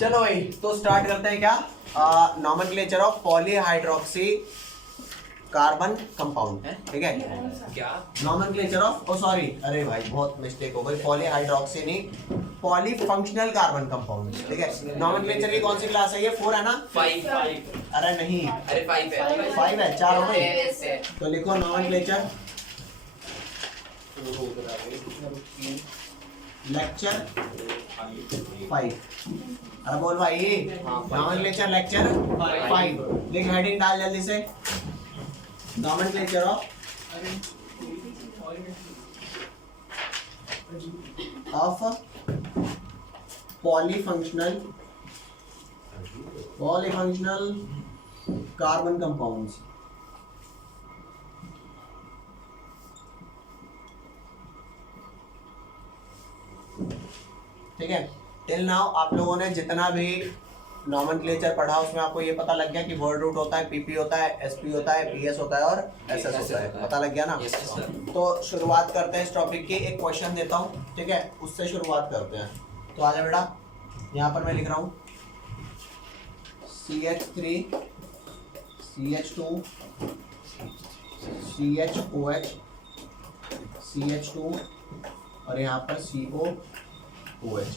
चलो भाई, तो स्टार्ट करते हैं क्या। Nomenclature of polyhydroxy carbon compound, ठीक है क्या नॉमेनक्लेचर ऑफ, ओ सॉरी, अरे भाई बहुत मिस्टेक हो गई, पॉलीहाइड्रोक्सी नहीं, पॉलीफंक्शनल कार्बन कंपाउंड, ठीक है। नॉमेनक्लेचर की कौन सी क्लास है ये? 4 है ना? 5 अरे नहीं, अरे 5 है 5 है, 4 हो गई। Yes, है। तो लिखो नॉमेनक्लेचर, लेक्चर 5। अरे बोल भाई, नॉमेनक्लेचर लेक्चर 5, लिख हेडिंग डाल जल्दी से। Nomenclature of polyfunctional carbon compounds. ठीक है, टिल नाउ आप लोगों ने जितना भी नॉमेनक्लेचर पढ़ा उसमें आपको ये पता लग गया कि वर्ड रूट होता है, पीपी होता है, एसपी होता है, पीएस होता है और एसएस होता है, पता लग गया ना? Yes, sir. तो शुरुआत करते हैं इस टॉपिक की। एक क्वेश्चन देता हूँ, ठीक है, उससे शुरुआत करते हैं। तो आजा बेटा, यहाँ पर मैं लिख रहा हूँ CH3 CH2 CHOH CH2 और यहाँ पर COOH,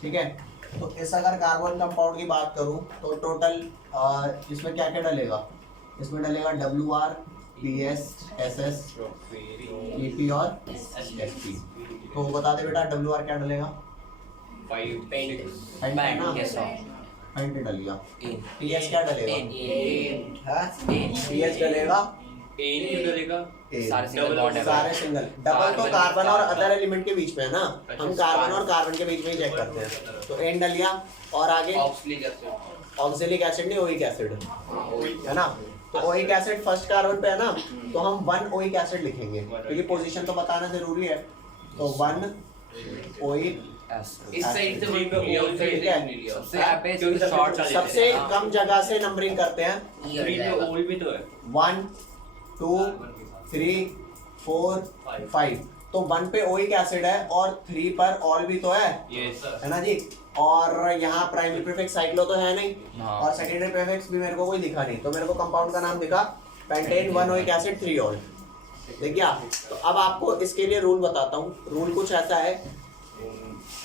ठीक है। तो इस अगर कार्बन कंपाउंड की बात करूं तो टोटल इसमें क्या क्या डलेगा? इसमें डलेगा WR, PS, SS, PP और SP। तो बता दे बेटा, WR क्या डलेगा? पेंट है ना? पेंट डलेगा। PS क्या डलेगा? हाँ? PS डलेगा सारे सिंगल। डबल तो कार्बन और अदर एलिमेंट के बीच में है ना, हम कार्बन और कार्बन के बीच में ही चेक करते हैं। तो एन डल गया और आगे ऑक्सैलिक एसिड नहीं, ओइक एसिड है ना। तो ओइक एसिड फर्स्ट कार्बन पे है ना, तो हम 1 ओइक एसिड लिखेंगे क्योंकि पोजीशन तो बताना जरूरी है। तो 1 ओइक इस साइड से वहीं पे ऑल साइड से नहीं लिया सबसे यहाँ पे शॉर्ट सबसे कम जगह से नंबरिंग करते हैं। 3 पे ऑल भी तो है 1 2 3 4 5। तो 1 पे ओइक एसिड है और 3 पर ऑल भी तो है, है ना जी। और यहाँ प्राइमरी प्रीफिक्स साइक्लो तो है नहीं और सेकेंडरी प्रीफिक्स भी मेरे को कोई दिखा नहीं, तो मेरे को कंपाउंड का नाम दिखा पेंटेन 1 ओइक एसिड 3 ऑल। देख गया? तो अब आपको इसके लिए रूल बताता हूँ। रूल कुछ ऐसा है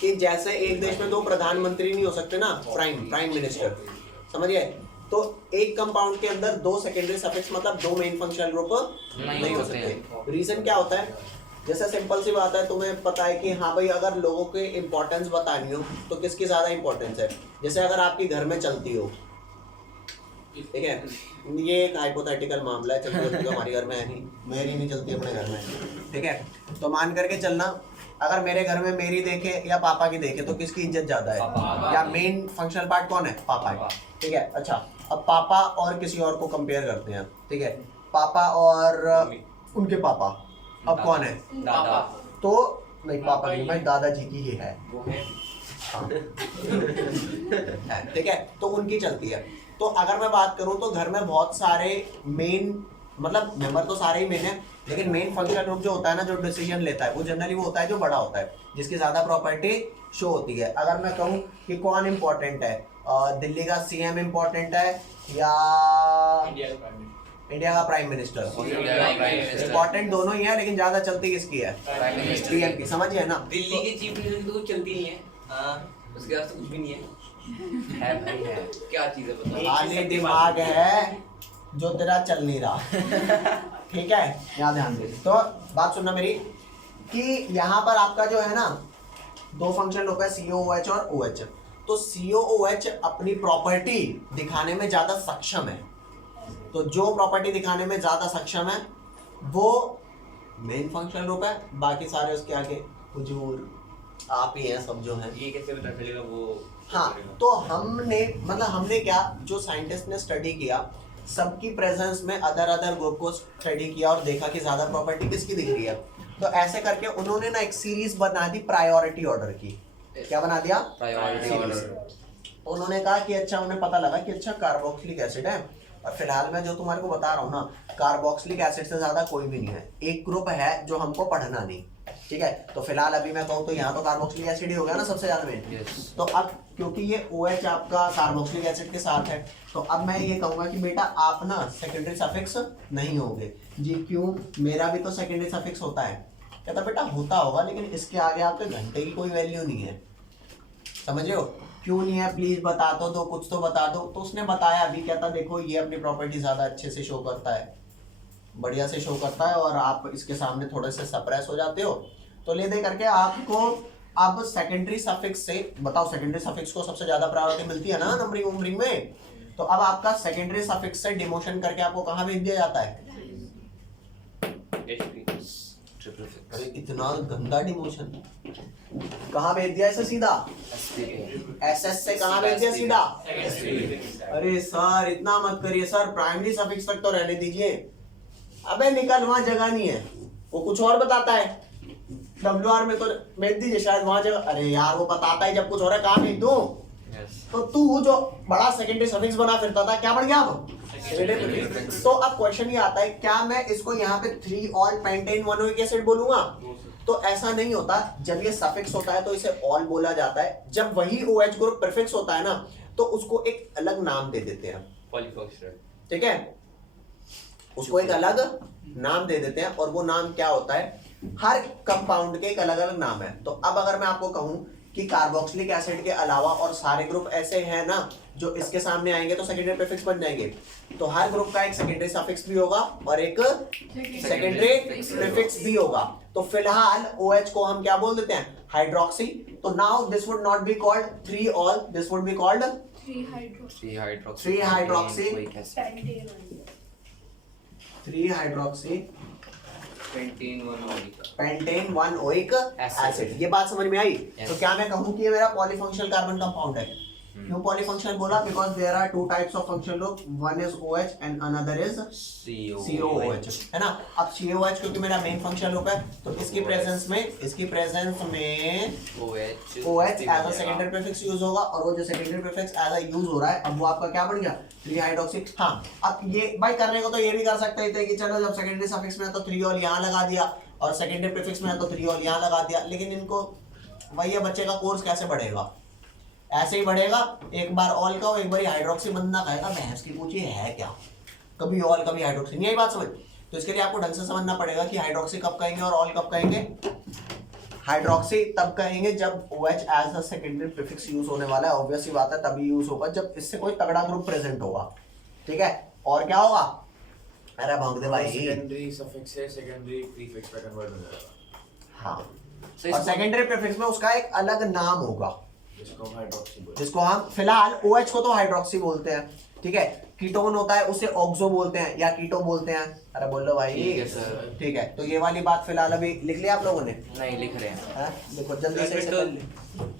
कि जैसे एक देश में 2 प्रधानमंत्री नहीं हो सकते ना, प्राइम मिनिस्टर, समझिए। तो एक कंपाउंड के अंदर 2 सेकेंडरी सफिक्स मतलब 2 मेन फंक्शनल ग्रुप नहीं हो सकते। रीजन क्या होता है? जैसे सिंपल सी बात है, तुम्हें पता है कि हाँ भाई, अगर लोगों के इंपॉर्टेंस बतानी हो तो किसकी ज्यादा इंपॉर्टेंस है। जैसे अगर आपकी घर में चलती हो, ठीक है, ये एक हाइपोथेटिकल मामला है, चलती होती तो हमारे घर में है नहीं, मेरी नहीं चलती अपने घर में, ठीक है। तो मान करके चलना, अगर मेरे घर में मेरी देखे या पापा की देखे तो किसकी इज्जत ज्यादा है? या मेन फंक्शनल पार्ट कौन है? पापा है, ठीक है। अच्छा, अब पापा और किसी और को कंपेयर करते हैं, ठीक है। पापा और उनके पापा, अब कौन है? दादा। तो नहीं, पापा की भाई, दादाजी की ही है, हाँ। ठीक है, तो उनकी चलती है। तो अगर मैं बात करूं तो घर में बहुत सारे मेन, मतलब मेंबर तो सारे ही मेन है, लेकिन मेन फंक्शनल ग्रुप जो होता है ना, जो डिसीजन लेता है, वो जनरली वो होता है जो बड़ा होता है, जिसकी ज्यादा प्रॉपर्टी शो होती है। अगर मैं कहूँ कि कौन इंपॉर्टेंट है, दिल्ली का CM इंपॉर्टेंट है या इंडिया का प्राइम मिनिस्टर? इंपॉर्टेंट दोनों ही है, लेकिन ज्यादा चलती किसकी है? PM की, समझिए ना। दिल्ली की चीफ मिनिस्टर तो कुछ चलती नहीं है, उसके पास तो कुछ भी नहीं है भाई है क्या चीज है बताओ? खाली दिमाग है जो तेरा चल नहीं रहा, ठीक है, यहाँ ध्यान दे। तो बात सुनना मेरी, कि यहाँ पर आपका जो है ना 2 फंक्शन होता है, COOH और OH। तो COOH अपनी प्रॉपर्टी दिखाने में ज्यादा सक्षम है, तो जो प्रॉपर्टी दिखाने में ज्यादा सक्षम है वो मेन फंक्शनल ग्रुप है, बाकी सारे उसके आगे हुजूर आप ही हैं सब जो हैं। ये कैसे पता चलेगा वो? हाँ, तो हमने क्या, जो साइंटिस्ट ने स्टडी किया, सबकी प्रेजेंस में अदर ग्रुप को स्टडी किया और देखा कि ज्यादा प्रॉपर्टी किसकी दिख रही है। तो ऐसे करके उन्होंने ना एक सीरीज बना दी प्रायोरिटी ऑर्डर की। क्या बना दिया? Priority order. उन्होंने कहा कि अच्छा, उन्हें पता लगा कि अच्छा कार्बोक्सिलिक एसिड है, और फिलहाल मैं जो तुम्हारे को बता रहा हूँ ना, कार्बोक्सिलिक एसिड से ज्यादा कोई भी नहीं है। एक ग्रुप है जो हमको पढ़ना नहीं, ठीक है। तो फिलहाल अभी मैं कहूँ तो यहाँ तो कार्बोक्सिलिक एसिड ही हो गया ना सबसे ज्यादा में। तो अब क्योंकि ये OH आपका कार्बोक्सिलिक एसिड के साथ है, तो अब मैं ये कहूंगा कि बेटा आप ना सेकेंडरी सफिक्स नहीं होगे जी। क्यों? मेरा भी तो सेकेंडरी सफिक्स होता है। कहता बेटा होता होगा, लेकिन इसके आगे आपके घंटे की कोई वैल्यू नहीं है, समझ रहे हो? क्यों नहीं है प्लीज बता दो, कुछ तो बता दो। तो उसने बताया अभी, कहता देखो ये अपनी प्रॉपर्टी ज्यादा अच्छे से शो करता है, बढ़िया से शो करता है, और आप इसके सामने थोड़े से सप्रेस हो जाते हो। तो ले दे करके आपको अब सेकेंडरी सफिक्स से बताओ, सेकेंडरी सफिक्स को सबसे ज्यादा प्रायोरिटी मिलती है ना नंबरिंग उम्बरिंग में। तो अब आपका सेकेंडरी सफिक्स से डिमोशन करके आपको कहाँ भेज दिया जाता है? अरे इतना गंदा डिमोशन, कहाँ भेज दिया इसे? सीधा SS से कहाँ भेज दिया? सीधा। अरे सर इतना मत करिए सर, प्राइमरी सफिक्स तक तो रहने दीजिए। अबे निकल, वहां जगह नहीं है, वो कुछ और बताता है। WR में तो भेज दीजिए शायद, वहां जगह। अरे यार वो बताता है जब कुछ हो रहा है, कहाँ भेज दूं? तो तू जो बड़ा सेकेंडरी सफिक्स बना फिरता था, क्या बढ़ गया अब? तो अब क्वेश्चन ये आता है, क्या मैं इसको यहाँ पे 3 ऑल पेंटेन 1 एसिड बोलूंगा? तो ऐसा नहीं होता। जब ये सफिक्स होता है तो इसे ऑल बोला जाता है। जब वही OH ग्रुप प्रीफिक्स होता है ना, तो उसको एक अलग नाम दे देते हैं, पॉलीफॉस्फेट, ठीक है? उसको एक अलग नाम दे देते हैं, और वो नाम क्या होता है? हर कंपाउंड के एक अलग अलग नाम है। तो अब अगर मैं आपको कहूं कि कार्बोक्सिलिक एसिड के अलावा और सारे ग्रुप ऐसे हैं ना जो इसके सामने आएंगे तो सेकेंडरी प्रीफिक्स बन जाएंगे, तो हर ग्रुप का एक सेकेंडरी सफिक्स भी होगा और एक सेकेंडरी प्रीफिक्स भी होगा। तो फिलहाल OH को हम क्या बोल देते हैं? हाइड्रोक्सी। तो now this would not be called 3 all, this would be called 3 hydroxy pentane 1 oic acid. ये बात समझ में आई? तो क्या मैं कहूं कि ये मेरा पॉलीफंक्शनल कार्बन कंपाउंड है? क्यों पॉलीफंक्शनल बोला? Because there are 2 types of functional group, one is OH and another is COOH, है ना? अब COOH क्योंकि मेरा मेन फंक्शनल ग्रुप है, तो इसकी प्रेजेंस में OH as a secondary prefix use होगा, और वो जो secondary prefix as a use हो रहा है, अब वो आपका क्या बन गया? 3 हाइड्रोक्सी। हाँ, अब ये भाई करने को तो ये भी कर सकते थे कि चलो जब सेकेंडरी सफिक्स में है तो 3 ऑल यहाँ लगा दिया, और सेकेंडरी प्रीफिक्स में है तो 3 ऑल यहाँ लगा दिया। लेकिन इनको वही बच्चे का कोर्स कैसे बढ़ेगा? ऐसे ही बढ़ेगा, एक बार ऑल का हो, एक बार हाइड्रोक्सी, बंदा कहेगा भैंस की पूछी है क्या, कभी ऑल कभी हाइड्रोक्सी। नहीं आई बात समझ? तो इसके लिए आपको ढंग से समझना पड़ेगा कि हाइड्रोक्सी कब कहेंगे और ऑल कब कहेंगे। हाइड्रोक्सी तब कहेंगे जब OH as a secondary prefix use होने वाला है, ऑब्वियस ही बात है, तभी यूज होगा जब इससे कोई तगड़ा ग्रुप प्रेजेंट होगा, ठीक है? और क्या होगा? अरे भौंक दे भाई, सेकेंडरी सफिक्स से सेकेंडरी प्रीफिक्स में कन्वर्ट हो जाएगा। हाँ, और सेकेंडरी प्रीफिक्स में उसका एक अलग नाम होगा जिसको हम फिलहाल OH को तो हाइड्रोक्सी बोलते हैं, ठीक है? कीटोन होता है उसे ऑक्सो बोलते हैं या कीटो बोलते हैं। अरे बोल लो भाई, ठीक है सर, ठीक है? तो ये वाली बात फिलहाल अभी लिख लिया आप लोगों ने? नहीं लिख रहे हैं। देखो जल्दी से तो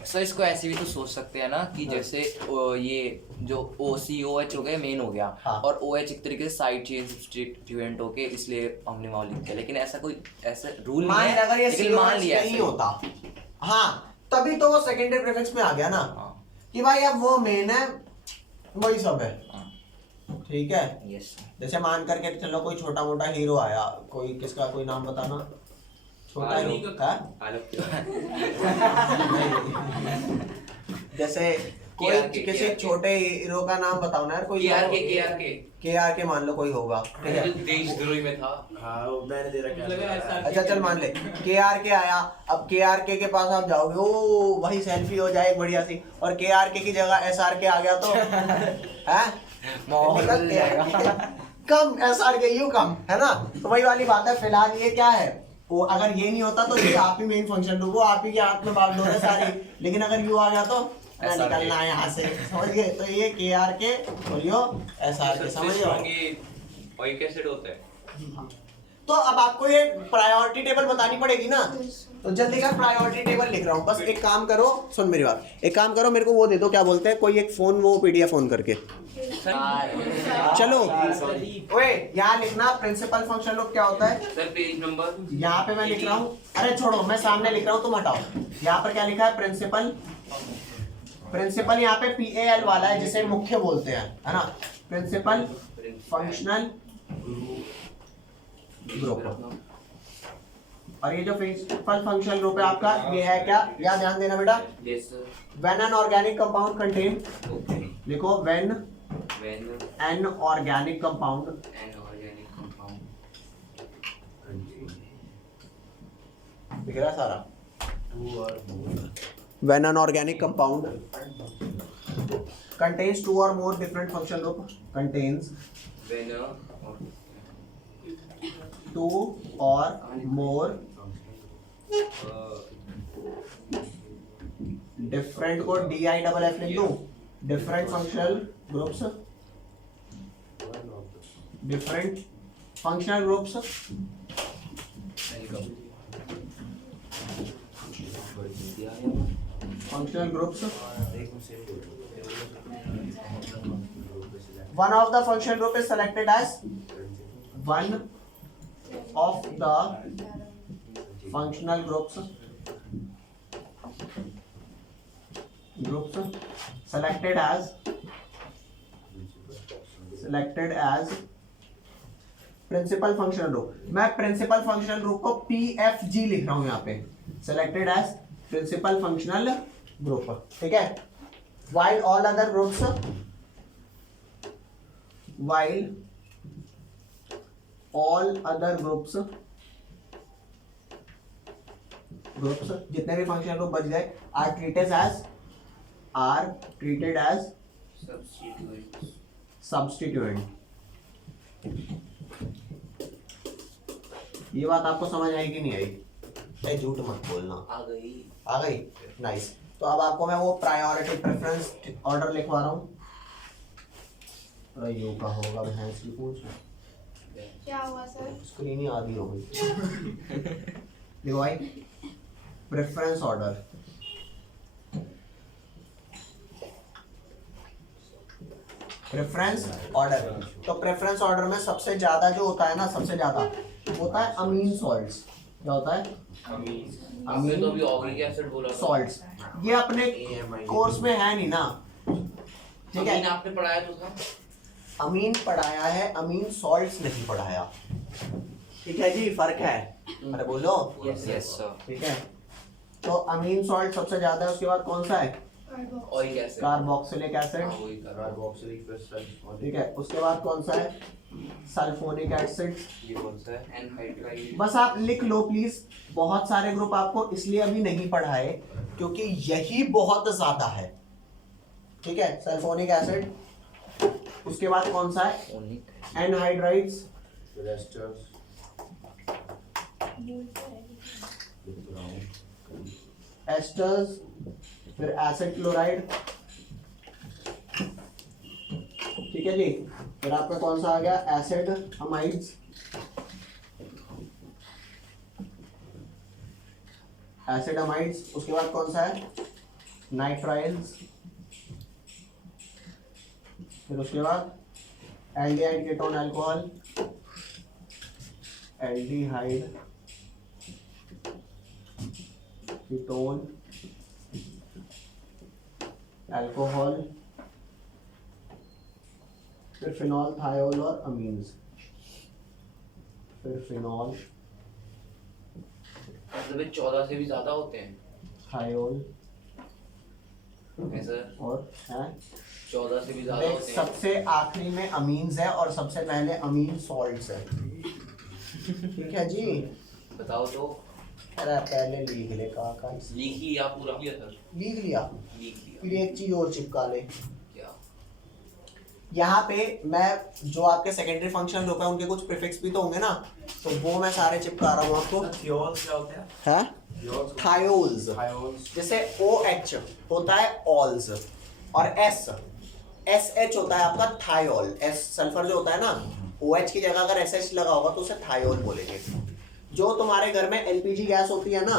सर इसको ऐसे भी तो सोच सकते हैं ना कि जैसे ये जो COH हो गया मेन हो गया, और OH एक तरीके से साइड चेन सब्स्टिट्यूएंट होके, इसलिए हमने वहां लिख दिया। लेकिन ऐसा कोई ऐसा रूल नहीं है, अगर ये लेकिन मान लिया नहीं होता, हाँ तभी तो वो सेकेंडरी प्रीफिक्स में आ गया ना, कि भाई अब वो मेन है, वही सब है, ठीक है? यस। जैसे मान करके चलो कोई छोटा मोटा हीरो आया, कोई किसका कोई नाम बताना, छोटा हीरो का जैसे कोई किसी छोटे हीरो का नाम बताओ ना यार, कोई KRK मान लो कोई होगा, ठीक है? देशद्रोही में था। हाँ वो मैंने दे रखा है। अच्छा चल मान ले KRK आया, अब KRK के पास आप जाओगे, ओ वही सेल्फी हो जाए बढ़िया सी, और KRK की जगह SRK आ गया तो है कम, SRK यू कम, है ना? तो वही वाली बात है। फिलहाल ये क्या है, वो अगर ये नहीं होता तो ये आप ही मेन फंक्शन लोगो, आप ही के हाथ में बात दो सारी, लेकिन अगर यू आ गया तो निकलना है यहाँ से, समझ गए? तो ये KRK और यो SRK, समझ गए? ओइक एसिड होता है। तो अब आपको ये प्रायोरिटी टेबल बतानी पड़ेगी ना, तो जल्दी का प्रायोरिटी टेबल लिख रहा हूँ। बस एक काम करो, सुन मेरी बात, एक काम करो, मेरे को वो दे दो, क्या बोलते हैं, कोई एक फोन, वो PDF ऑन करके चलो। ओए यहाँ लिखना प्रिंसिपल फंक्शन लोग क्या होता है सर, पेज नंबर यहाँ पे मैं लिख रहा हूँ। अरे छोड़ो, मैं सामने लिख रहा हूँ, तुम हटाओ। यहाँ पर क्या लिखा है? प्रिंसिपल। प्रिंसिपल यहाँ पे PAL वाला है जिसे मुख्य बोलते हैं, है ना? प्रिंसिपल फंक्शनल ग्रुप, और ये जो प्रिंसिपल फंक्शनल ग्रुप है आपका ये है क्या, या ध्यान देना बेटा, yes sir. When an organic compound contain, okay. लिखो when when an organic compound an organic compound दिख रहा है सारा, Two or more. when an organic compound contains two or more different functional group, contains when two or more different को DIFF लिख दूं, different functional groups, different functional groups functional groups, one of the functional group is selected as one of the functional groups selected as principal functional group. मैं principal functional group को PFG लिख रहा हूं यहाँ पे, selected as principal functional group, ठीक है। while all other groups जितने भी फंक्शनल ग्रुप बच गए are treated as substituent। ये बात आपको समझ आई कि नहीं आई? भाई झूठ मत बोलना। आ गई नाइस। तो अब आपको मैं वो प्रायोरिटी प्रेफरेंस ऑर्डर लिखवा रहा हूँ। यू का होगा भैंस की पूछ, क्या हुआ सर? स्क्रीन ही आधी हो गई। देखो भाई प्रेफरेंस ऑर्डर, प्रेफरेंस ऑर्डर। तो प्रेफरेंस ऑर्डर में सबसे ज्यादा जो होता है ना, सबसे ज्यादा होता है अमीन सॉल्ट्स। क्या होता है? आपने तो अभी ऑर्गेनिक एसिड बोला था। सॉल्ट्स। ये अपने कोर्स में है नहीं ना, ठीक है। अमीन आपने पढ़ाया तो था। अमीन पढ़ाया है, अमीन सॉल्ट्स नहीं पढ़ाया, ठीक है जी, फर्क है। अरे बोलो। Yes sir. ठीक है, तो अमीन सॉल्ट सबसे ज्यादा है। उसके बाद कौन सा है? Oleic acid, carboxylic acid, Carboxylic plus ठीक है। उसके बाद कौन सा है? Sulphonic acid. ये कौन सा है? एनहाइड्राइड। बस आप लिख लो प्लीज। बहुत सारे ग्रुप आपको इसलिए अभी नहीं पढ़ाए क्योंकि यही बहुत ज्यादा है, ठीक है। सल्फोनिक एसिड, उसके बाद कौन सा है? एनहाइड्राइड्स, esters, एस्टर्स, फिर एसिड क्लोराइड, ठीक है जी। फिर आपका कौन सा आ गया? Acid amides, acid amides. उसके बाद कौन सा है? नाइट्राइल्स। फिर उसके बाद aldehyde ketone alcohol, aldehyde ketone alcohol, फिर फिनॉल, थायोल और अमीन्स। फिर फिनॉल, मतलब 14 से भी ज्यादा होते हैं थायोल ऐसा, और है 14 से भी ज्यादा देख, होते हैं। सबसे आखिरी में अमीन्स है और सबसे पहले अमीन सॉल्ट्स है, ठीक है जी। बताओ तो। अरे पहले लिख ले का लिख लिया, पूरा लिया सर, लिख लिया। लिख लिया। फिर एक चीज और चिपका ले। क्या? यहाँ पे मैं जो आपके सेकेंडरी फंक्शन ग्रुप है उनके कुछ प्रीफिक्स भी तो होंगे ना, तो वो मैं सारे चिपका रहा हूँ आपको। thiols क्या होते हैं? है Thiols, थायोल्स, thiols, जैसे OH होता है ऑल्स, और SH होता है आपका थायोल। S सल्फर जो होता है ना, OH की जगह अगर SH लगा होगा तो उसे थायोल बोलेंगे। जो तुम्हारे घर में LPG गैस होती है ना,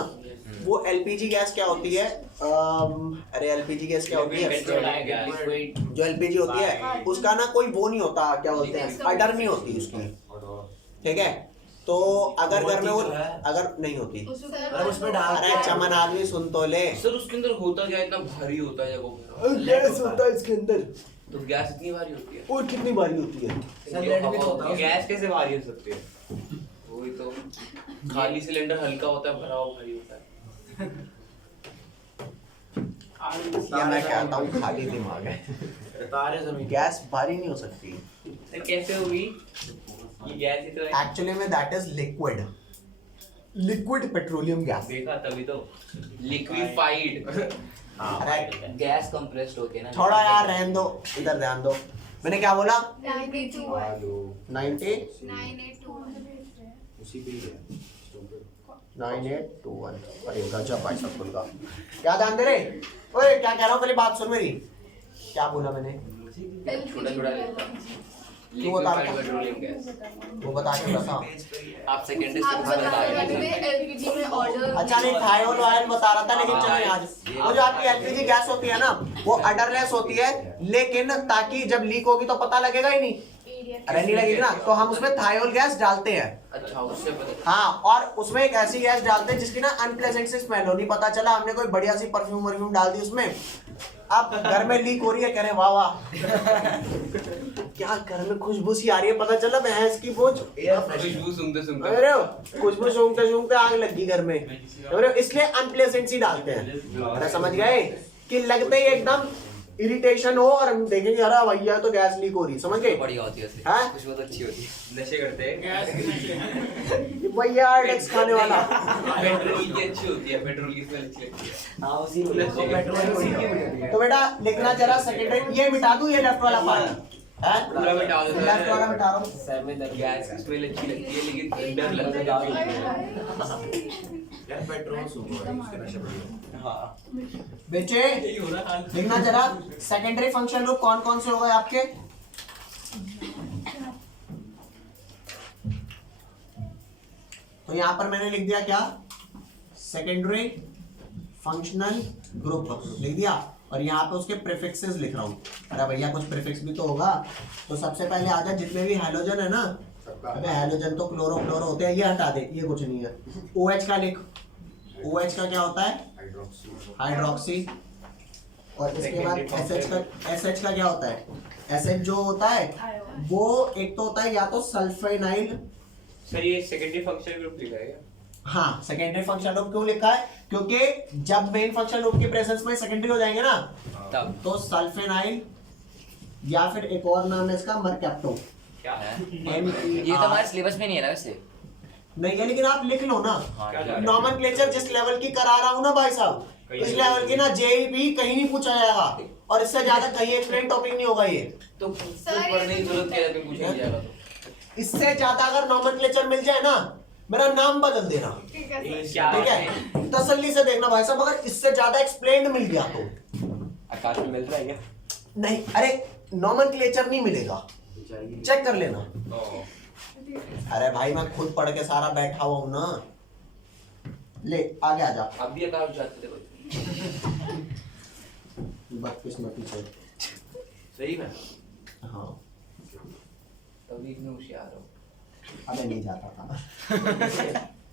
वो LPG गैस क्या होती है? अरे LPG गैस क्या होती है? जो LPG होती है उसका ना कोई वो नहीं होता, क्या बोलते हैं, अडर नहीं होती उसकी, ठीक है। तो अगर घर में वो अगर नहीं होती, अरे उसमें डाल अरे चमन आदमी सुन तो ले। सर उसके अंदर होता क्या, इतना भारी होता है जब वो गैस होता है इसके अंदर, तो गैस इतनी भारी होती है। और कितनी भारी होती है? सर, lead भी तो होता है। गैस कैसे भारी हो सकती है? वो वही तो खाली सिलेंडर हल्का होता है, भरा हुआ भारी होता है। या मैं कहता हूँ खाली दिमाग है। तारे जमीन गैस भारी नहीं हो सकती। तो कैसे हुई ये गैस? ही तो है। एक्चुअली में that is liquid petroleum gas. देखा तभी तो लिक्विफाइड गैस कंप्रेस्ड होके ना। थोड़ा यार रहने दो, इधर ध्यान दो। मैंने क्या बोला? 92 90 9821 उसी पे ही है 9821। अरे गजब भाई सब खुल का। क्या ध्यान दे रहे? ओए क्या कह रहा हूँ, पहले बात सुन मेरी। क्या बोला मैंने? छोटा छोटा क्यों बता रहा था? Petroleum gas. वो बता के बता। आप सेकेंडरी आप बता रहे थे एलपीजी में ऑर्डर। अच्छा नहीं, थायोल ऑयल बता रहा था, लेकिन चलिए आज वो जो आपकी एलपीजी गैस होती है ना, वो अडरलेस होती है, लेकिन ताकि जब लीक होगी तो पता लगेगा ही नहीं, रहने लगेगी ना, तो हम उसमें थायोल गैस डालते हैं। अच्छा उससे पता। हाँ, और उसमें एक ऐसी गैस डालते हैं जिसकी ना अनप्लेजेंट सी स्मेल हो, नहीं पता चला हमने कोई बढ़िया सी परफ्यूम डाल दी उसमें, अब घर में लीक हो रही है, कह रहे वाह वाह क्या घर में खुशबू सी आ रही है, पता चला भैंस की बोझ। खुशबू सूंघते सूंघते अरे खुशबू सूंघते सूंघते आग लगी घर में, अरे इसलिए अनप्लेजेंट सी डालते हैं। अरे समझ गए कि लगते ही एकदम इरिटेशन हो और हम देखेंगे अरे भैया तो गैस लीक हो रही, समझ गए? बढ़िया होती है उससे। हाँ? खुशबू तो अच्छी होती है। नशे करते हैं भैया डेक्स खाने वाला। पेट्रोल की अच्छी होती है, पेट्रोल की स्मेल अच्छी लगती है। हाँ उसी तो बेटा लिखना जरा सेकेंडरी, ये मिटा दूं ये लेफ्ट वाला पार्ट, पूरा मिटा दो। लेफ्ट वाला मिटा रहा हूँ। गैस की स्मेल अच्छी लगती है, लेकिन डर लगता है। यार पेट्रोल सुबह उसके नशे बढ़िया। हाँ बेचे लिखना जरा सेकेंडरी फंक्शन ग्रुप कौन कौन से हो गए आपके? तो यहां पर मैंने लिख दिया क्या? सेकेंडरी फंक्शनल ग्रुप लिख दिया, और यहाँ पे उसके प्रीफिक्सेस लिख रहा हूँ। अरे भैया कुछ प्रीफिक्स भी तो होगा, तो सबसे पहले आ जाए जितने भी हैलोजन है ना, अबे हैलोजन तो क्लोरो क्लोरो होते हैं, ये हटा दे, ये कुछ नहीं है। OH का लिख, OH का क्या होता है? हाइड्रोक्सी। और इसके बाद SH का क्या होता है? SH जो होता है वो एक तो होता है या तो सल्फेनाइल। सर ये सेकेंडरी फंक्शन ग्रुप लिखा है क्या? हाँ सेकेंडरी फंक्शन ग्रुप क्यों लिखा है? क्योंकि जब मेन फंक्शन ग्रुप की प्रेजेंस में सेकेंडरी हो जाएंगे ना, तब तो सल्फेनाइल या फिर एक और नाम है इसका मरकैप्टो। क्या है? ये ये तो हमारे सिलेबस में नहीं है ना वैसे। नहीं है, लेकिन आप लिख लो ना। हाँ, नॉमेनक्लेचर जिस लेवल की करा रहा हूँ ना भाई साहब, इस लेवल की ना जेई भी कहीं नहीं पूछा जाएगा, और इससे ज्यादा कहीं एक्सप्लेन टॉपिक नहीं होगा ये। तो पढ़ने की जरूरत क्या है, तुम पूछेंगे जाएगा तो। इससे ज्यादा अगर नॉमेनक्लेचर मिल जाए ना, मेरा नाम बदल देना, ठीक है सर। ठीक है? तसल्ली से देखना भाई साहब, अगर इससे ज्यादा एक्सप्लेन्ड मिल गया तो। आकाश में मिल रहा है क्या? नहीं, अरे नॉमेनक्लेचर नहीं मिलेगा, चेक कर लेना। अरे भाई मैं खुद पढ़ के सारा बैठा हुआ हूँ ना। ले आगे आ जा। अब भी आकाश जाते थे भाई। बदकिस्मती से। सही में? हाँ तभी इतने होशियार हो। अबे नहीं जाता था।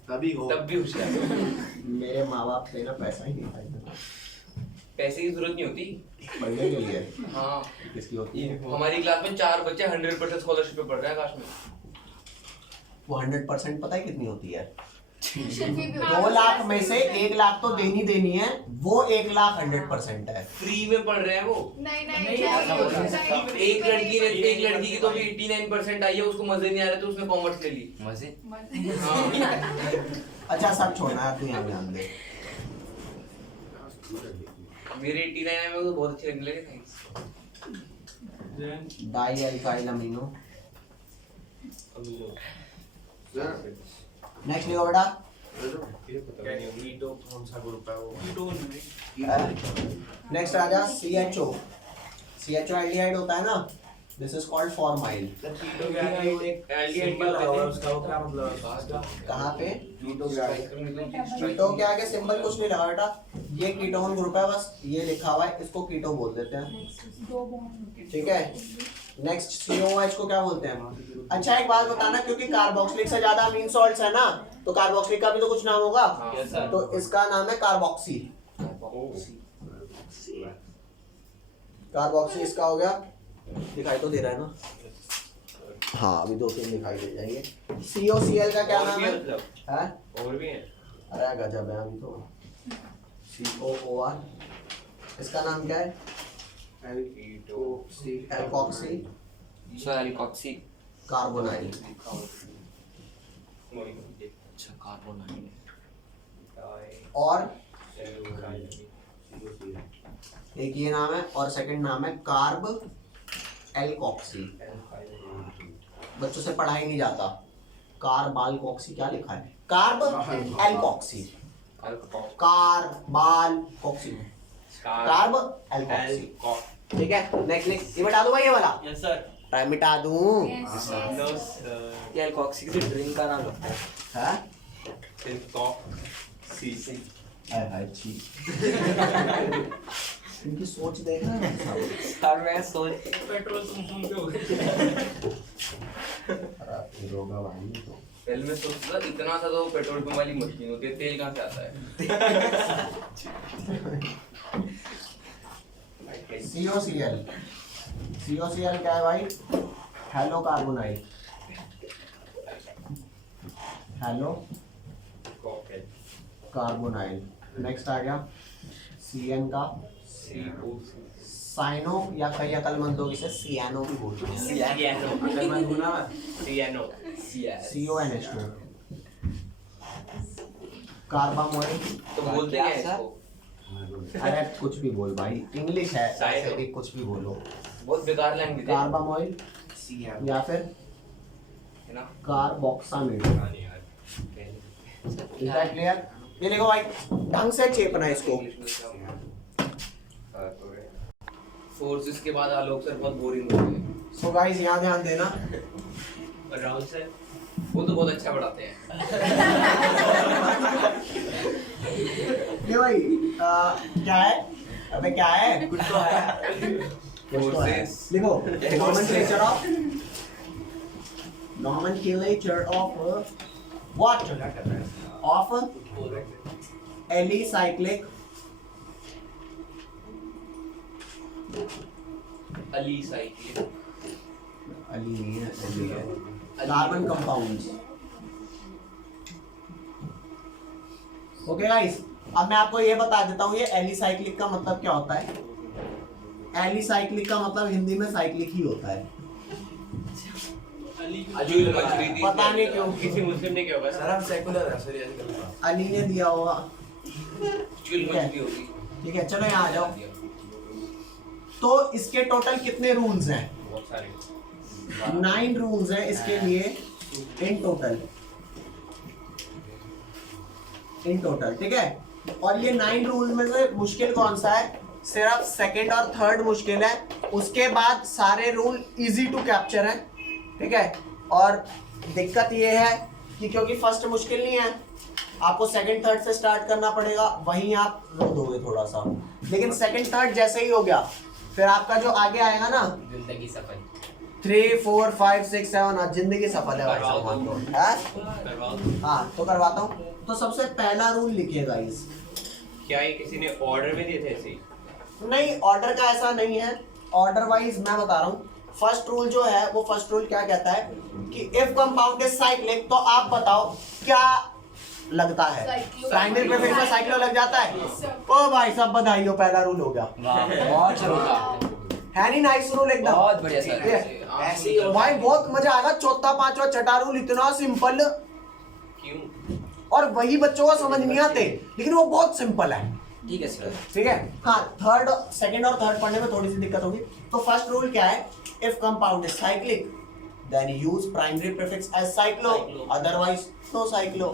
तभी हो तब भी होशियार हो। मेरे माँ बाप ने ना पैसा ही नहीं था इतना। पैसे की जरूरत नहीं होती पढ़ने के लिए। हाँ किसकी होती है? हमारी क्लास में 4 बच्चे 100% स्कॉलरशिप पे पढ़ रहे हैं आकाश में। वो 100% पता है कितनी होती है? ट्यूशन फी भी 2 लाख में से 1 लाख तो देनी है, वो 1 लाख 100% है। फ्री में पढ़ रहे हैं वो। नहीं एक लड़की की तो भी 89% आई है, उसको मजे नहीं आ रहे तो उसने कॉमर्स ले ली। मजे? हाँ। अच्छा सब छोड़ना है, तू यहाँ ध्यान दे। मेरे 89 है, मेरे को बहुत अच्छे लगने लगे। Thanks. Die alkyl amino. Next लिखो बेटा। कीटो कौन सा ग्रुप है वो? नेक्स्ट आ जा CHO। CHO एल्डिहाइड होता है ना, दिस इज कॉल्ड फॉर्माइल। कीटो क्या है? वो एक सिंबल है और उसका वो क्या मतलब है? कहाँ पे? कीटो क्या है? कीटो के आगे सिंबल कुछ नहीं लगा बेटा, ये कीटोन ग्रुप है, बस ये लिखा हुआ है, इसको कीटो बोल देते हैं, ठीक है? नेक्स्ट COOH को क्या बोलते हैं? अच्छा एक बात बताना, क्योंकि कार्बोक्सिलिक से ज्यादा अमीन सॉल्ट्स है ना, तो कार्बोक्सिलिक का भी तो कुछ नाम होगा, तो इसका नाम है कार्बोक्सी। कार्बोक्सी इसका हो गया, दिखाई तो दे रहा है ना? हाँ अभी 2-3 दिखाई दे जाएंगे। COCl का क्या नाम है? और भी हैं। अरे गजब है अभी तो। COOR इसका नाम क्या है? एल्कोक्सी सो एल्कोक्सी कार्बोनाइल। अच्छा कार्बोनाइल और एक ये नाम है और सेकंड नाम है कार्ब एल्कोक्सी। बच्चों से पढ़ा ही नहीं जाता। कार्बालकोक्सी क्या लिखा है? Carb alkoxy, carbalkoxy, carb alkoxy. ठीक है नेक्स्ट ये बता दो भाई ये वाला। Yes sir. टाइम मिटा दूं। Yes, no yes. सर। ये एल्कोक्सी किसी ड्रिंक का नाम लगता है। हैं? सी हाय हाय छी। इनकी सोच देख रहे हैं सब। सर मैं सोच पेट्रोल तुम पे हो गए। अरे रोगा भाई तो। पहले मैं सोचता था इतना सा तो पेट्रोल पंप वाली मशीन होती है, तेल कहाँ से आता है? COCl COCl क्या है भाई? Halo carbonyl. Halo carbonyl. Next आ गया CN का साइनो या कई अकलमंद लोग इसे सियानो भी बोलते हैं। CONH2 carbamoyl. तो बोलते क्या है इसको? अरे कुछ भी बोल भाई, इंग्लिश है ऐसे साइनो। भी कुछ भी बोलो। बहुत बेकार लैंग्वेज है कार्बामोइल या फिर है ना? कार्बोक्सामिड। Is that clear? ये देखो भाई ढंग से चेपना है इसको। फोर्सेस के बाद आलोक सर बहुत बोरिंग हो गए। सो गाइस यहाँ ध्यान देना। राहुल सर। वो तो बहुत अच्छा पढ़ाते हैं। ये भाई क्या है? अबे क्या है? कुछ तो है। कुछ तो है। Forces. लिखो nomenclature of what? Of alicyclic Ali cycle Ali नहीं है, अली है। Carbon compounds. ओके गाइस अब मैं आपको ये बता देता हूँ ये एलिसाइक्लिक का मतलब क्या होता है। एलिसाइक्लिक का मतलब हिंदी में साइक्लिक ही होता है। अजूल मछली थी। पता नहीं क्यों किसी मुस्लिम ने क्या होगा सर हम सेकुलर है सर ये अली ने दिया होगा। अजूल मछली होगी। ठीक है चलो यहाँ आ जाओ। तो इसके टोटल कितने रूल्स हैं? बहुत सारे 9 रूल्स हैं इसके लिए इन टोटल ठीक है। और ये 9 रूल में से मुश्किल कौन सा है? सिर्फ सेकंड और थर्ड मुश्किल है, उसके बाद सारे रूल इजी टू कैप्चर हैं ठीक है। और दिक्कत ये है कि क्योंकि फर्स्ट मुश्किल नहीं है, आपको सेकंड थर्ड से स्टार्ट करना पड़ेगा, वहीं आप रो दोगे थोड़ा सा। लेकिन सेकंड थर्ड जैसे ही हो गया फिर आपका जो आगे आएगा ना जिंदगी सफल 3 4 5 6 7 जिंदगी सफल है भाई साहब मान लो। हाँ? हाँ तो करवाता हूँ। तो सबसे पहला रूल लिखिएगा इस। क्या ये किसी ने ऑर्डर में दिए थे ऐसे? नहीं ऑर्डर का ऐसा नहीं है, ऑर्डर वाइज मैं बता रहा हूँ। फर्स्ट रूल जो है वो फर्स्ट रूल क्या कहता है कि इफ कंपाउंड इज साइक्लिक, तो आप बताओ क्या लगता है? Cyclo. प्राइमरी प्रीफिक्स में साइक्लो लग जाता है। ओ भाई सब बधाई हो, पहला रूल हो गया। बहुत छोटा है नहीं नाइस रूल एकदम। बहुत बढ़िया सर। ऐसे ही होता भाई बहुत मजा आएगा। चौथा पांचवा छठा रूल इतना सिंपल क्यों? और वही बच्चों को समझ नहीं आते, लेकिन वो बहुत सिंपल है ठीक है सर। ठीक है। हाँ थर्ड सेकंड और थर्ड पढ़ने में थोड़ी सी दिक्कत होगी। तो फर्स्ट रूल क्या है? If compound is cyclic then use primary prefix as cyclo, otherwise no cyclo.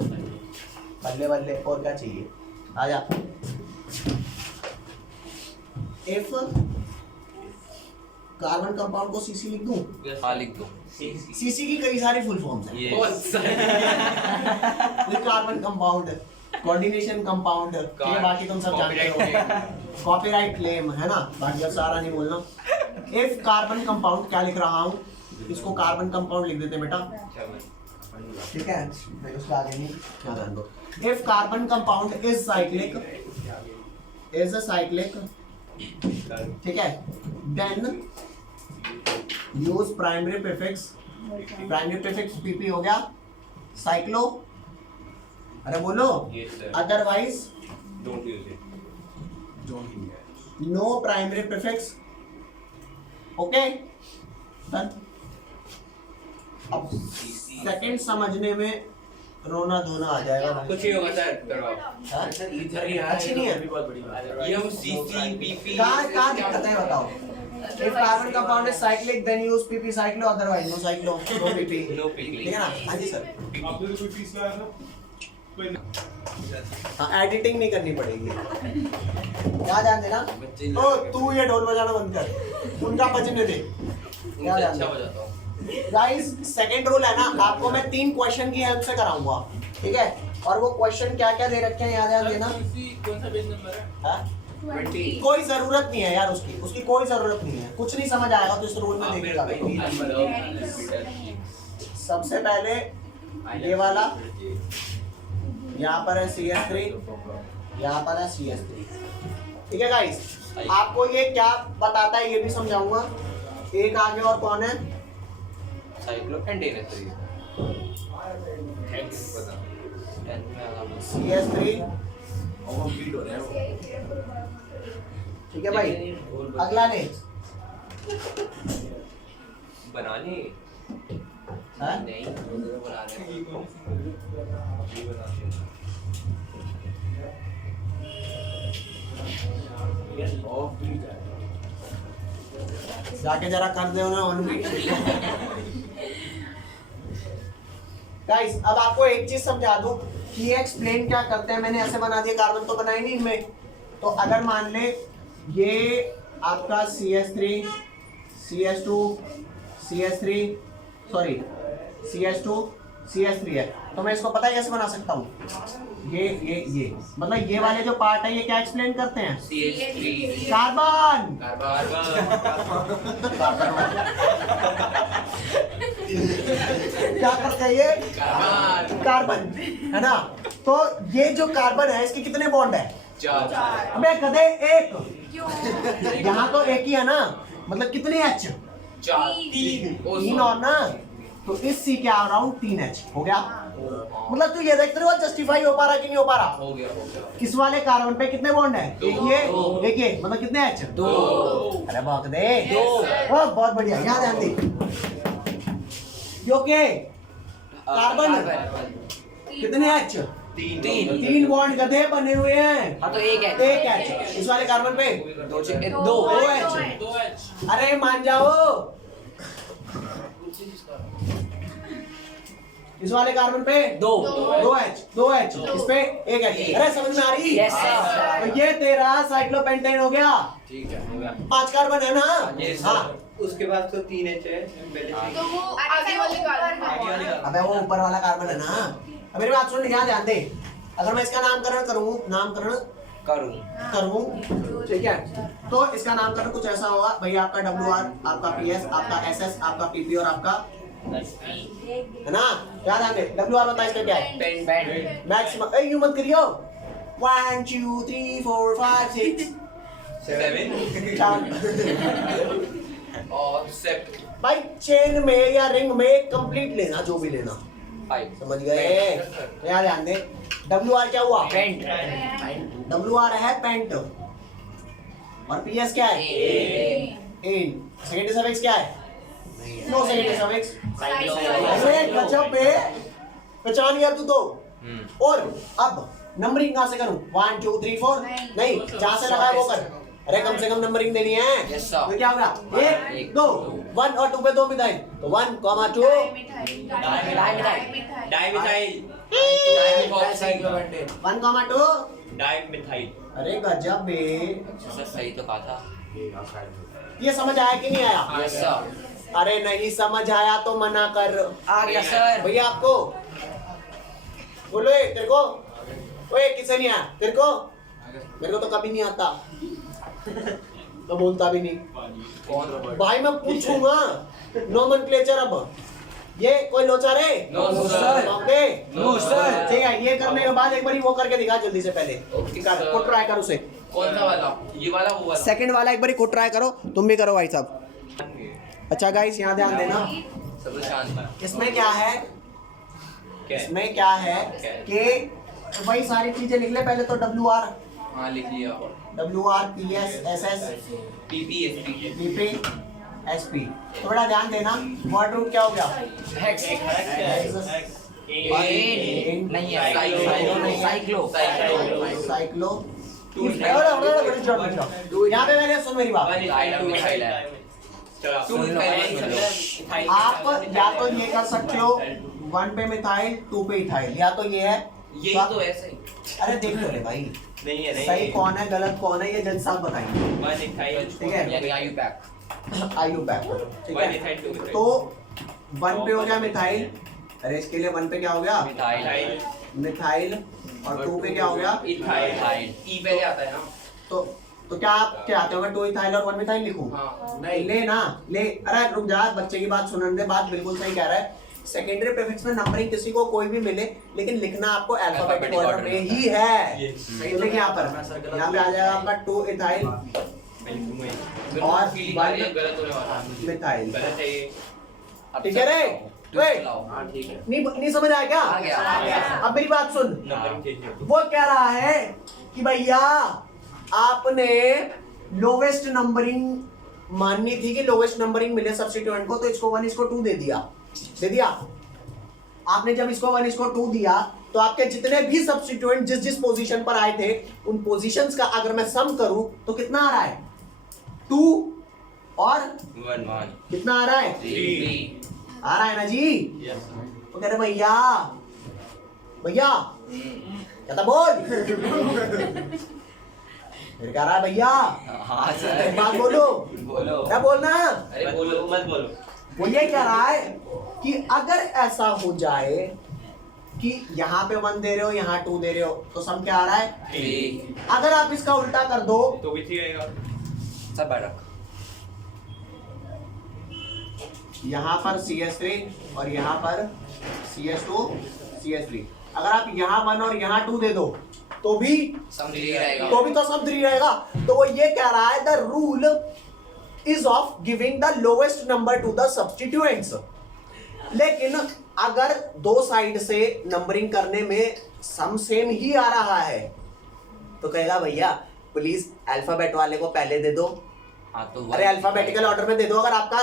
बल्ले बल्ले और क्या चाहिए? आजा। इफ कार्बन कंपाउंड को सीसी लिख दूं? हाँ लिख दो। सीसी की कई सारी फुल फॉर्म्स हैं। बहुत सारे। कार्बन कंपाउंड, कोऑर्डिनेशन कंपाउंड, ये बाकी तुम सब जानते हो। कॉपीराइट क्लेम है ना, बाकी अब सारा नहीं बोलना। इफ कार्बन कंपाउंड क्या लिख रहा हूँ, इसको कार्बन कंपाउंड लिख देते बेटा ठीक है। मैं उसका आगे नहीं ध्यान दो। If carbon compound is cyclic ठीक है, then use primary prefix primary prefix PP हो गया, साइक्लो, अरे बोलो, otherwise Don't use it. No primary prefix, okay done. अब सेकंड समझने में रोना धोना आ जाएगा भाई। कुछ ही होगा सर, करो। हाँ? सर इधर ही अच्छी नहीं है। भी बहुत बड़ी बात है। ये CCPP कहाँ दिक्कत है बताओ? If carbon compound is cyclic, then use PP cyclo, otherwise no cyclo, no PP. No PP. ठीक है ना? हाँ जी सर। आपने तो कोई पीस लाया था कोई हाँ एडिटिंग नहीं करनी पड़ेगी। क्या ध्यान देना? ओ तू ये ढोल बजाना बंद कर। उनका बजने दे। क्या ध्यान अच्छा देना? बजाता हूँ। गाइस सेकंड रूल है ना, आपको मैं 3 क्वेश्चन की हेल्प से कराऊंगा, ठीक है? और वो क्वेश्चन क्या क्या दे रखे हैं याद ध्यान देना। कौन सा पेज नंबर है? हाँ? 20। कोई जरूरत नहीं है यार, उसकी कोई जरूरत नहीं है। कुछ नहीं समझ आएगा तो इस रूल में देखेगा। सबसे पहले ये वाला, यहाँ पर है CS3, यहाँ पर है CS3, ठीक है गाइस? आपको ये क्या बताता है ये भी समझाऊंगा। एक आगे और कौन है? Cyclo and NH3। CS3, और वो बीट हो रहा है वो। ठीक है भाई? अगला ने बनानी हाँ? नहीं बना रहे ऑफ बीट है। जाके जरा कर दे उन्हें ऑन भी। गाइस अब आपको एक चीज समझा दूं कि ये एक्सप्लेन क्या करते हैं। मैंने ऐसे बना दिया, कार्बन तो बनाई नहीं इनमें। तो अगर मान ले ये आपका CS3 CS2 CS3 sorry CS2 CS3 है, तो मैं इसको पता है कैसे बना सकता हूँ? ये मतलब ये वाले जो पार्ट है ये क्या एक्सप्लेन करते हैं? CH3 carbon. क्या करते हैं ये? कार्बन, है ना? तो ये जो कार्बन है इसके कितने बॉन्ड है? 4 अबे गधे एक। क्यों? यहाँ तो एक ही है ना, मतलब कितने H? 4 तीन और ना, तो इस C के अराउंड 3H हो गया। मतलब तू ये देखते हो जस्टिफाई हो पा रहा कि नहीं हो पा रहा? हो गया किस वाले कार्बन पे कितने बॉन्ड है? दो। एक ये मतलब कितने H? 2 अरे भाग दे। बहुत बढ़िया, यहाँ ध्यान दे। ओके कार्बन कितने H? 3 बॉन्ड गधे बने हुए हैं। हाँ तो एक H एक H। इस वाले कार्बन पे 2 H। अरे मान जाओ। इस वाले कार्बन पे 2 H। इस पे एक H। अरे समझ में आ रही? Yes, sir। तो ये तेरा साइक्लोपेंटेन हो गया। ठीक है हो गया 5 कार्बन है ना? Yes, sir। हाँ। उसके बाद तो 3H है पहले से। तो वो आगे वाले कार्बन अबे वो ऊपर वाला कार्बन है ना। अब मेरी बात सुन, यहाँ ध्यान दे। अगर मैं इसका नामकरण करूँ, ठीक है, तो इसका नामकरण कुछ ऐसा होगा भैया, आपका WR, आपका PS, आपका SS, आपका PP और आपका है ना? क्या ध्यान दे। WR बता इसका क्या है? Band maximum. यूं मत करियो। 1 2 3 4 5 6 7 और 7 भाई चेन में या रिंग में कंप्लीट लेना, जो भी लेना। 5 समझ गए? यहाँ ध्यान दे। WR क्या हुआ? पेंट WR है पेंट। और PS क्या है? एन। सेकेंडरी सफिक्स क्या है? No secondary suffix. अरे गजब बे, पहचान गया तू तो। और अब नंबरिंग कहाँ से करूं? 1 2 3 4 नहीं, जहाँ से लगा है वो कर। अरे कम से कम नंबरिंग देनी है। Yes, sir। तो क्या होगा? 1 2 1 और 2 पे 2 मिथाइल, तो 1 2 साइक्लोपेंटेन 1 2 डाइमिथाइल। अरे गजब बे। सर सही तो कहा था ये समझ आया कि नहीं आया? यस सर अरे नहीं समझ आया तो मना कर। आ गया सर भैया आपको बोलो, तेरे को ओए किसे नहीं आया? तेरे को? मेरे को तो कभी नहीं आता, तो बोलता भी नहीं। कौन रबड़? भाई मैं पूछूंगा नोमेनक्लेचर। अब ये कोई लोचा रे? No sir okay no sir ठीक है, ये करने के बाद एक बार वो करके दिखा जल्दी से। पहले ओके, कर, सर। खुद ट्राई कर उसे। कौन सा वाला ये वाला वो वाला सेकंड वाला एक बार खुद ट्राई करो, तुम भी करो भाई साहब। अच्छा गाइस यहाँ ध्यान देना, सब शांत। इसमें क्या है, इसमें क्या है कि वही सारी चीजें लिख ले पहले तो WR हाँ लिख लिया। WR PS SS PP PP SP। तो बड़ा ध्यान देना, वर्ड रूट क्या हो गया, हेक्स नहीं है, साइक्लो साइक्लो। यहाँ पे मैंने सुन मेरी बात, आप या तो ये कर सकते हो 1 पे मिथाइल 2 पे इथाइल, या तो ये है यही तो है सही। अरे देख लो रे भाई, नहीं है सही कौन है गलत कौन है ये जज साहब बताएंगे, ठीक है। यानी आयु पैक आयु बैक, ठीक है। तो 1 पे हो गया मिथाइल, अरे इसके लिए 1 पे क्या हो गया मिथाइल, मिथाइल, और 2 पे क्या हो गया इथाइल। ई पहले आता है ना। तो क्या आप क्या आते होगा 2 इथाइल और 1 मिथाइल लिखूं? हाँ। नहीं ले ना ले, अरे रुक जा, बच्चे की बात सुनने दे, बात बिल्कुल सही कह रहा है। सेकेंडरी प्रीफिक्स में नंबरिंग किसी को कोई भी मिले, लेकिन लिखना आपको अल्फाबेटिक ऑर्डर में ही है। सही लिखिए यहाँ पर, यहाँ पे आ जाएगा आपका 2 इथाइल और 1 मिथाइल, ठीक है रे? हाँ ठीक है। नहीं समझ आया क्या? आ गया। अब मेरी बात सुन, वो कह रहा है कि भैया आपने लोवेस्ट नंबरिंग माननी थी कि लोवेस्ट नंबरिंग मिले सब्स्टिट्यूएंट को, तो इसको 1 इसको 2 दे दिया। आपने जब इसको 1 इसको 2 दिया तो आपके जितने भी सब्स्टिट्यूएंट जिस जिस पोजीशन पर आए थे उन पोजीशंस का अगर मैं सम करूं तो कितना आ रहा है 2 और 1 कितना आ रहा है 3 आ रहा है ना जी? तो कह रहे भैया भैया कहता बोल फिर कह रहा है भैया हाँ सर एक बात बोलो, बोलो। क्या बोलना? अरे बोलो मत बोलो। वो ये कह रहा है कि अगर ऐसा हो जाए कि यहाँ पे 1 दे रहे हो यहाँ 2 दे रहे हो तो सम क्या आ रहा है 3 अगर आप इसका उल्टा कर दो तो भी 3 आएगा। सब बैठ रख। यहाँ पर CS3 और यहाँ पर CS2 CS3, अगर आप यहाँ 1 और यहाँ 2 दे दो तो भी सम 3 रहेगा। तो भी तो सम 3 रहेगा। तो वो ये कह रहा है the rule is of giving the lowest number to the substituents. लेकिन अगर दो साइड से नंबरिंग करने में सम सेम ही आ रहा है तो कहेगा भैया प्लीज अल्फाबेट वाले को पहले दे दो। हाँ तो अरे अल्फाबेटिकल ऑर्डर में दे दो। अगर आपका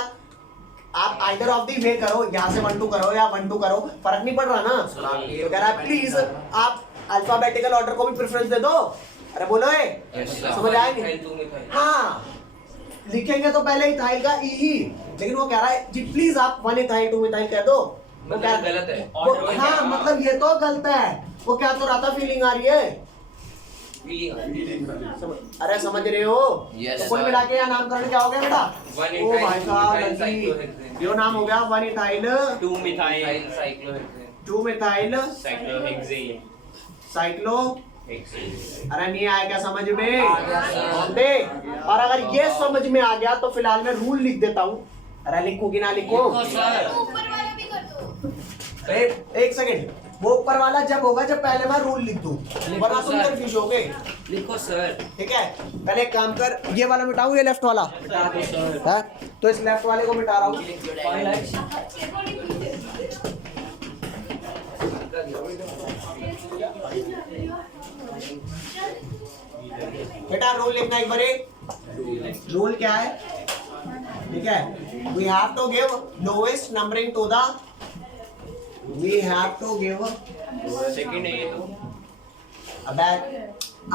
आप आइदर ऑफ दी वे करो, यहाँ से 1 2 करो या 1 2 करो, फर्क नहीं पड़ रहा ना। तो कह रहा है प्लीज आप अल्फाबेटिकल ऑर्डर को भी प्रेफरेंस दे दो। अरे बोलो समझ आया नहीं? हाँ लिखेंगे तो पहले इथाइल का ई ही, लेकिन वो कह रहा है जी प्लीज आप 1 इथाइल 2 मिथाइल कह दो। वो क्या गलत है। हाँ मतलब ये तो गलत है। वो क्या तो रहा था फीलिंग आ रही है। अरे समझ रहे हो? तो कुल मिला के यहाँ नामकरण क्या हो गया बेटा? ओ भाई साहब यो नाम हो गया 1 इथाइल 2 मिथाइल 2 मिथाइल साइक्लो। अरे नहीं आया क्या समझ में? देख, और अगर ये समझ में आ गया तो फिलहाल मैं रूल लिख देता हूँ। अरे लिखो कि ना लिखो? ऊपर वाला भी कर दो। एक सेकंड, वो ऊपर वाला जब होगा जब पहले मैं रूल लिख दूं, वरना तुम कंफ्यूज होगे। लिखो सर। ठीक है, पहले एक काम कर, ये वाला मिटाऊं ये लेफ्ट वाला? है तो इस लेफ्ट वाले को मिटा रहा हूँ। बेटा रूल लिखना एक बार। रूल क्या है? ठीक है, we have to give lowest numbering to the second है ये तो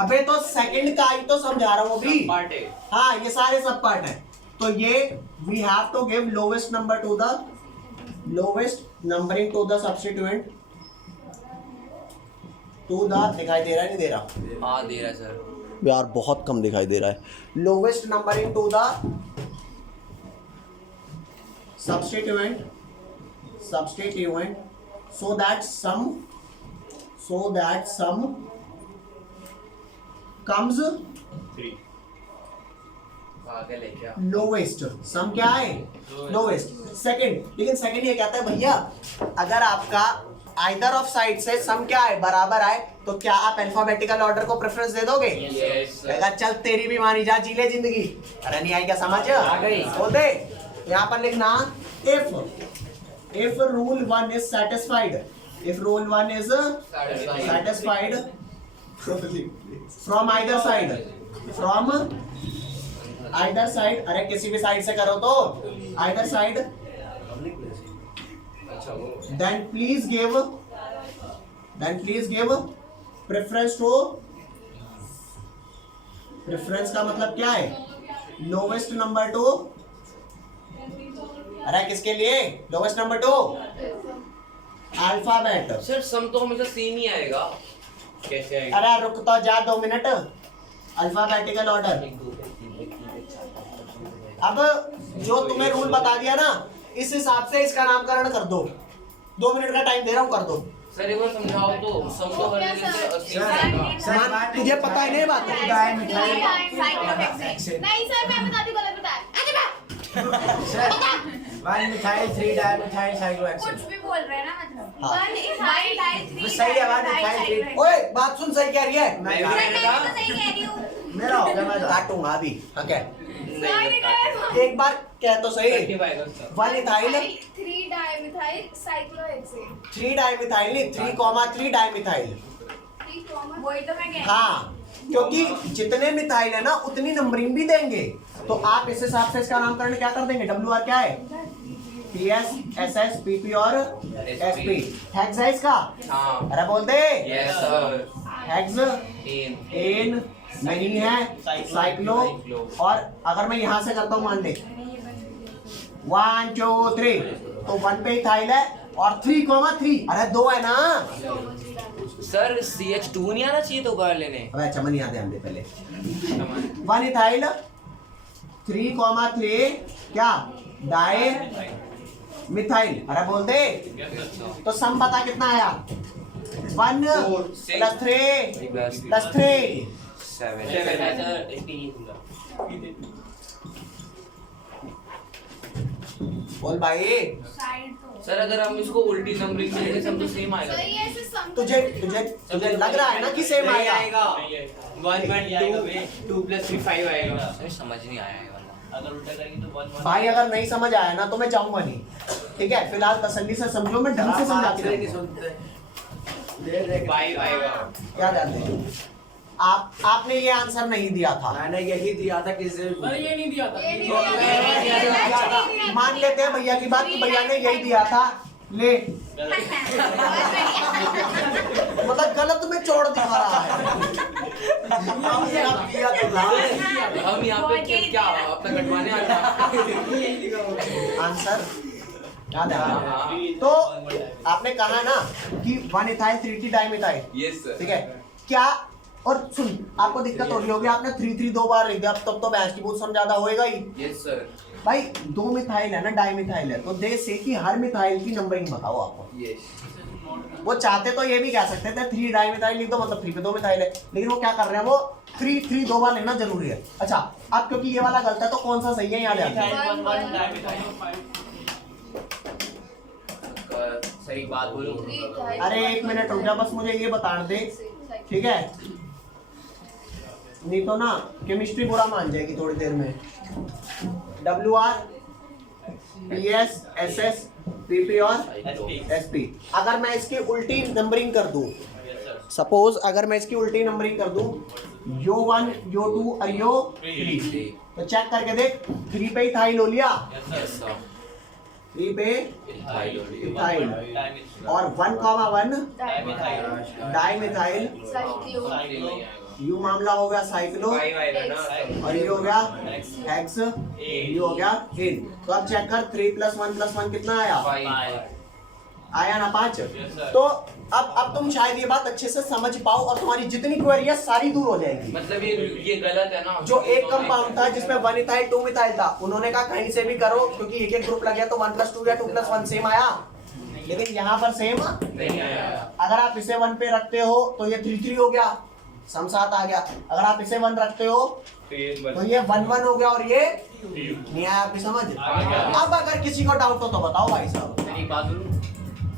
अबे तो सेकंड का ही तो समझा रहा हूँ अभी। पार्ट है। हाँ ये सारे सब पार्ट है। तो ये we have to give lowest number to the lowest numbering to the substituent to the दिखाई दे रहा है नहीं दे रहा? हाँ दे रहा है सर। यार बहुत कम दिखाई दे रहा है। Lowest numbering to the substituent so that sum comes 3 पागल है क्या? लोवेस्ट। सम क्या है? लोवेस्ट। सेकंड, लेकिन सेकंड ये कहता है भैया अगर आपका आइदर ऑफ साइड से सम क्या है बराबर आए तो क्या आप अल्फाबेटिकल ऑर्डर को प्रेफरेंस दे दोगे? कहेगा चल तेरी भी मानी जा, जी ले जिंदगी। अरे नहीं आई क्या समझ? आ गई। बोल दे। यहाँ पर लिखना if if rule 1 is satisfied, if rule 1 is satisfied from either side, from either side, अरे किसी भी साइड से करो तो either side, then please give preference to, preference का मतलब क्या है, lowest number to, अरे किसके लिए lowest number to alphabet. Sir sum तो हमेशा सेम ही आएगा। कैसे आएगा? अरे रुक तो जा 2 मिनट, अल्फाबेटिकल ऑर्डर। अब जो तुम्हें रूल बता दिया ना, इस हिसाब से इसका नामकरण कर दो। 2 मिनट का टाइम दे रहा हूँ, कर दो। सर एक बार समझाओ तो, सम तो हर जगह से मान, तुझे पता ही नहीं बात नहीं सर, मैं बताती हूँ, गलत बताया। Sir 1 methyl 3 dimethyl cyclohexane. कुछ भी बोल रहे हैं ना, मतलब हाँ। 1 is डाइमिथाइल, 3 सही है, 1 मिथाइल 3। ओए बात सुन, सही कह रही है। मैं सर मैं तो सही कह रही हूँ। मेरा हो गया, मैं काटूंगा अभी। हाँ क्या, सर ने कहा एक बार कह तो सही। 1 इथाइल 3 डाइमिथाइल साइक्लोहेक्सेन। 3 डाइमिथाइल नहीं, 3,3 डाइमिथाइल। वही तो मैं कह रही हूँ। हाँ, क्योंकि जितने मिथाइल है ना उतनी नंबरिंग भी देंगे, तो आप इस हिसाब से इसका नामकरण क्या कर देंगे। WR क्या है, PS, SS, PP और SP। हेक्स है इसका। हाँ अरे बोल दे। Yes sir. हेक्स एन नहीं है, साइक्लो। और अगर मैं यहाँ से करता हूँ, मान ले 1 2 3, तो 1 पे इथाइल है और 3,3। अरे 2 है ना। सर CH2 नहीं आना चाहिए तो कर लेने। अबे चमन याद है, हम दे पहले 1 इथाइल 3,3 क्या डाई मिथाइल। अरे बोल दे। तो सम बता कितना आया, 1 + 3 + 3 7। बोल भाई। सर अगर हम इसको उल्टी नंबरिंग में लेंगे सब तो सेम आएगा। सही है, ऐसे सम तुझे तुझे तुझे लग रहा है ना कि सेम नहीं आएगा। आएगा। 1 1 2 + 3 5 आएगा। सर समझ नहीं आया ये वाला। अगर उल्टा करेंगे तो 1 1। भाई अगर नहीं समझ आया ना तो मैं जाऊंगा नहीं, ठीक है। फिलहाल तसल्ली से समझो, मैं ढंग से समझा के नहीं दूंगा। सुनते। दे 5 आएगा। क्या जानते हैं आपने ये आंसर नहीं दिया था। मैंने यही दिया था किसी ये नहीं दिया दिया था। मान लेते हैं भैया की बात कि भैया ने यही दिया था। ले मतलब गलत में चोड़ दिखा रहा है। हमने आप दिया तो था। हम यहाँ पे क्या अपना कटवाने आए हैं। आंसर याद है। हाँ। तो आपने कहा ना कि 1 इथाइल 3 डाइमिथाइल। Yes sir. ठीक है क्या। और सुन, आपको दिक्कत हो रही होगी, आपने 3 2 बार लिख दिया, तब तो बैच की बहुत सम ज्यादा होएगा ही। Yes sir. भाई 2 मिथाइल है ना, डाइमिथाइल है, तो दे से कि हर मिथाइल की नंबरिंग बताओ आपको। यस। वो चाहते तो ये भी कह सकते थे 3 डाइमिथाइल लिख दो, मतलब 3 पे 2 मिथाइल है, लेकिन वो क्या कर रहे हैं, वो 3 2 बार लिखना जरूरी है। अच्छा, अब क्योंकि ये वाला गलत है तो कौन सा सही है यहाँ ध्यान। 1 1 डाइमिथाइल। सही बात बोलो। अरे 1 मिनट रुक जा, बस मुझे ये बता दे, ठीक है। नहीं तो ना केमिस्ट्री बुरा मान जाएगी थोड़ी देर में। WR PS SS PP और SP। अगर मैं इसकी उल्टी नंबरिंग कर दूं, सपोज अगर मैं इसकी उल्टी नंबरिंग कर दूं, U1 U2 और U3, तो चेक करके देख, 3 पे इथाइल हो लिया, यस सर। 3 पे इथाइल और 1,1 डाइमिथाइल। यू मामला हो गया साइक्लो 5 आएगा ना। और ये हो गया हेक्स, ये हो गया एन। तो अब चेक कर 3 + 1 + 1 कितना आया, 5 आया ना 5। तो अब तुम शायद ये बात अच्छे से समझ पाओ और तुम्हारी जितनी क्वेरी है सारी दूर हो जाएगी। मतलब ये गलत है ना। जो एक कंपाउंड था जिसमें 1 इथाइल 2 मिथाइल था, उन्होंने कहा कहीं से भी करो, क्योंकि एक ग्रुप लग गया तो 1 + 2 या 2 + 1 सेम आया, लेकिन यहाँ पर सेम नहीं आया। अगर आप इसे 1 पे रखते हो तो ये 3 3 हो गया, सम 7 आ गया। अगर आप इसे 1 रखते हो तो ये 1 1 हो गया और ये नहीं आया। आपकी समझ। अब अगर किसी को डाउट हो तो बताओ भाई साहब। मेरी बात सुनो।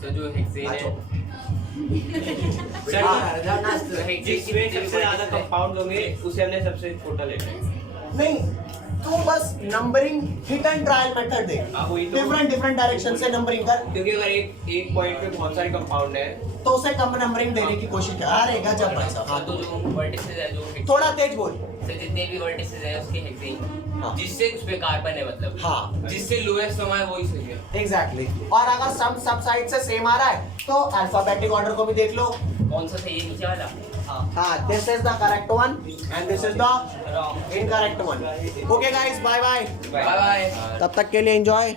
तो जो हेक्सेन है, जिसमें सबसे ज्यादा कंपाउंड होंगे उसे हमने सबसे छोटा लेना है। नहीं तू बस numbering hit and trial method दे, हाँ, वही तो। डिफरेंट डायरेक्शन से नंबरिंग कर, क्योंकि अगर एक पॉइंट पे बहुत सारे कंपाउंड है तो उसे कम नंबरिंग देने की कोशिश कर। अरे गजब भाई साहब। हाँ, तो जो वर्टिसेस है जो थोड़ा तेज बोल। से जितने भी वर्टिसेस है उसके हेक्सेन हाँ। जिससे उस पे कार्बन है मतलब हाँ। जिससे लोएस्ट फॉर्म है वही सही है। एग्जैक्टली और अगर सब साइड से सेम आ रहा है तो अल्फाबेटिक ऑर्डर को भी देख लो। कौन सा सही है नीचे वाला? हाँ, this is the correct one and this is the incorrect one. Okay guys, bye bye. Bye bye. तब तक के लिए एंजॉय।